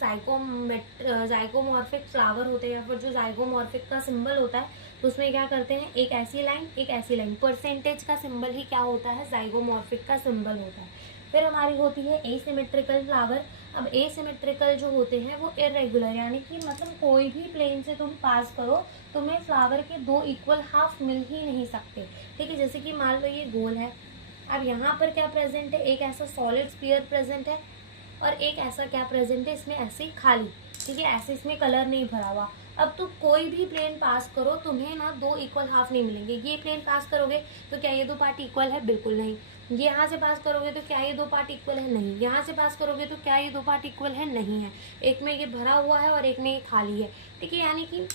जाइगोमॉर्फिक फ्लावर होते हैं या फिर जो जाइगोमॉर्फिक का सिंबल होता है तो उसमें क्या करते हैं, एक ऐसी लाइन एक ऐसी लाइन, परसेंटेज का सिंबल ही क्या होता है, जाइगोमॉर्फिक का सिंबल होता है। फिर हमारी होती है एसिमेट्रिकल फ्लावर। अब एसिमेट्रिकल जो होते हैं वो इरेगुलर, यानी कि मतलब कोई भी प्लेन से तुम पास करो तुम्हें फ्लावर के दो इक्वल हाफ मिल ही नहीं सकते। ठीक है, जैसे कि मान लो ये गोल है, अब यहाँ पर क्या प्रेजेंट है, एक ऐसा सॉलिड स्फीयर प्रेजेंट है और एक ऐसा क्या प्रेजेंट है, इसमें ऐसे खाली, ठीक है, ऐसे इसमें कलर नहीं भरा हुआ। अब तो कोई भी प्लेन पास करो तुम्हें ना दो इक्वल हाफ नहीं मिलेंगे। ये प्लेन पास करोगे तो क्या ये दो पार्ट इक्वल है, बिल्कुल नहीं। ये यहाँ से पास करोगे तो क्या ये दो पार्ट इक्वल है, नहीं। यहाँ से पास करोगे तो क्या ये दो पार्ट इक्वल है, नहीं है। एक में ये भरा हुआ है और एक में ये खाली है। ठीक है, यानी कि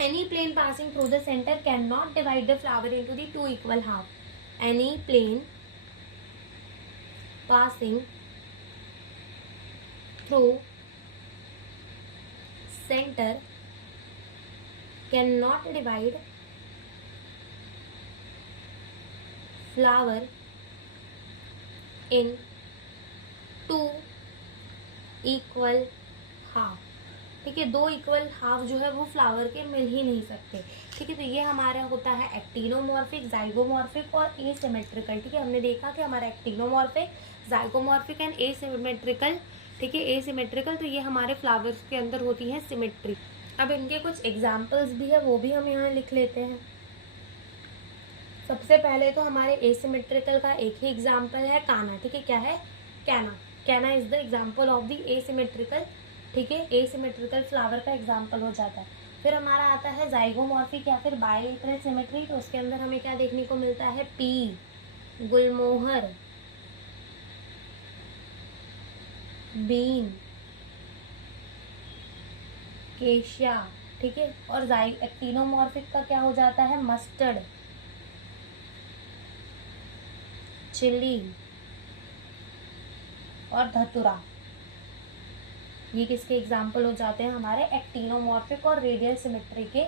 any plane passing through the centre cannot divide the flower into the two equal half. Any plane passing through center cannot divide flower in two equal half। ठीक है, दो इक्वल हाफ जो है वो फ्लावर के मिल ही नहीं सकते। ठीक है, तो ये हमारा होता है एक्टिनोमॉर्फिक, जाइगोमॉर्फिक और एसिमेट्रिकल। ठीक है, हमने देखा कि हमारा एक्टिनोमॉर्फिक, जाइगोमॉर्फिक एंड एसिमेट्रिकल, ठीक है, एसिमेट्रिकल, तो ये हमारे फ्लावर्स के अंदर होती है सिमेट्री। अब इनके कुछ एग्जाम्पल्स भी है, वो भी हम यहाँ लिख लेते हैं। सबसे पहले तो हमारे एसिमेट्रिकल का एक ही एग्जाम्पल है काना। ठीक है, क्या है, कैना। कैना is the example of the asymmetrical, ठीक है, एसिमेट्रिकल फ्लावर का एग्जाम्पल हो जाता है। फिर हमारा आता है जाइगोमॉर्फिक या फिर बायलेटरल सिमेट्री, तो उसके अंदर हमें क्या देखने को मिलता है, पी, गुलमोहर, बीन, केशिया। ठीक है, और एक्टिनोमॉर्फिक का क्या हो जाता है, मस्टर्ड, चिली और धतुरा। ये किसके एग्जाम्पल हो जाते हैं, हमारे एक्टिनोमॉर्फिक और रेडियल सिमेट्री के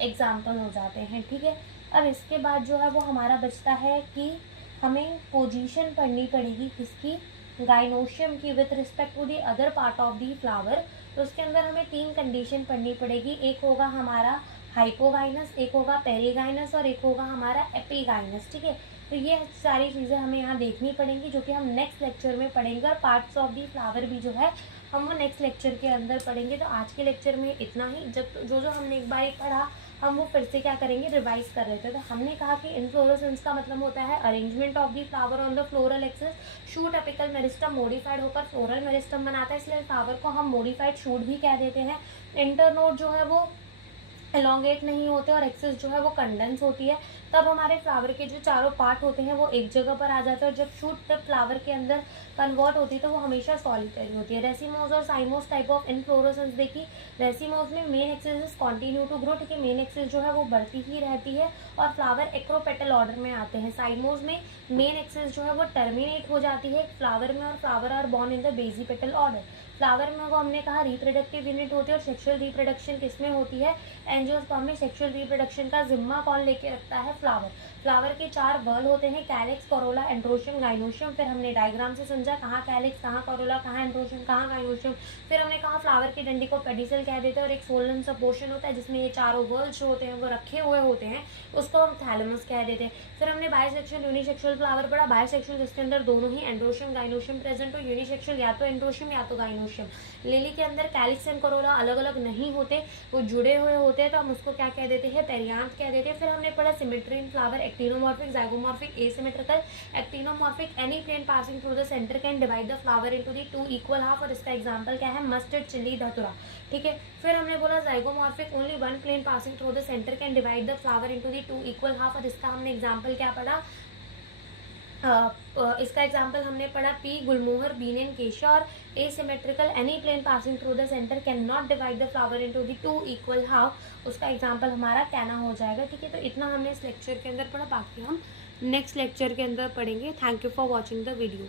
एग्जाम्पल हो जाते हैं। ठीक है, अब इसके बाद जो है वो हमारा बचता है कि हमें पोजीशन पढ़नी पड़ेगी किसकी, गाइनोशियम की with respect to the other part of the flower. तो उसके अंदर हमें तीन कंडीशन पढ़नी पड़ेगी, एक होगा हमारा हाइपोगाइनस, एक होगा पेरीगाइनस और एक होगा हमारा एपीगाइनस। ठीक है, तो ये सारी चीज़ें हमें यहाँ देखनी पड़ेंगी जो कि हम नेक्स्ट लेक्चर में पढ़ेंगे, और पार्ट्स ऑफ दी फ्लावर भी जो है हम वो नेक्स्ट लेक्चर के अंदर पढ़ेंगे। तो आज के लेक्चर में इतना ही। जब जो हमने एक बार पढ़ा हम वो फिर से क्या करेंगे, रिवाइज कर रहे थे। तो हमने कहा कि इनफ्लोरेसेंस का मतलब होता है arrangement of the flower on the floral axis. Shoot apical meristem modified होकर फ्लोरल मेरिस्टम बनाता है, इसलिए फ्लावर को हम मॉडिफाइड शूट भी कह देते हैं। इंटरनोड जो है वो एलोंगेट नहीं होते और एक्सेस जो है वो कंडेंस होती है। तब हमारे फ्लावर के जो चारों पार्ट होते हैं वो एक जगह पर आ जाते हैं, और जब शूट फ्लावर के अंदर कन्वर्ट होती है तो वो हमेशा सॉलिटरी होती है। रेसिमोज और साइमोस टाइप ऑफ इनफ्लोरेसेंस देखी। रेसिमोज में main axis is continue to grow, ठीक है, मेन एक्सिस जो है वो बढ़ती ही रहती है और फ्लावर एक्रोपेटल ऑर्डर में आते हैं। साइमोज में मेन एक्सिस जो है वो टर्मिनेट हो जाती है फ्लावर में और flower are born in the basipetal order. Flower में वो हमने कहा रिप्रोडक्टिव यूनिट होती है और सेक्सुअल रिप्रोडक्शन किसमें होती है, एंजियोस्पर्म में। सेक्सुअल रिप्रोडक्शन का जिम्मा कौन लेके रखता है, फ्लावर। फ्लावर के 4 बर्ल होते हैं, कैलिक्स, कोरोला, एंड्रोशियम, गाइनोशियम। फिर हमने डायग्राम से समझा कहाँ कैलिक्स, कहाँ कोरोला, कहाँ एंड्रोशियम, कहाँ गाइनोशियम। फिर हमने कहा फ्लावर की डंडी को पेडिसल कह देते हैं और एक सोलन सा पोर्शन होता है जिसमें ये चारों बर्ल्स जो होते हैं वो रखे हुए होते हैं, उसको हम थैलेमस कह देते हैं। फिर हमने बायसेक्सुअल यूनिसेक्सुअल फ्लावर पढ़ा। बायसेक्सुअल जिसके अंदर दोनों ही एंड्रोशियम गाइनोशियम प्रेजेंट हो, यूनिसेक्सुअल या तो एंड्रोशियम या तो गाइनोशियम। लिली के अंदर कैलिक्स एंड कोरोला अलग अलग नहीं होते, वो जुड़े हुए होते हैं, तो हम उसको क्या कह देते हैं, पेरियांथ कह देते हैं। फिर हमने पढ़ा symmetry in flower, actinomorphic, zygomorphic, asymmetrical. Actinomorphic, any plane passing through the centre can divide the flower into the 2 equal half, और इसका एग्जांपल क्या है, मस्टर्ड, चिली, धतुरा, ठीक है। फिर हमने बोला zygomorphic, only 1 plane passing through the centre can divide the flower into the 2 equal half, और इसका हमने एग्जांपल क्या पढ़ा, इसका एग्जाम्पल हमने पढ़ा pea gulmohar, bean and cassia. और asymmetrical, any plane passing through the centre cannot divide the flower into the 2 equal half, उसका एग्जाम्पल हमारा कैना हो जाएगा, ठीक है। तो इतना हमने इस लेक्चर के अंदर पढ़ा, बाकी हम नेक्स्ट लेक्चर के अंदर पढ़ेंगे। Thank you for watching the video.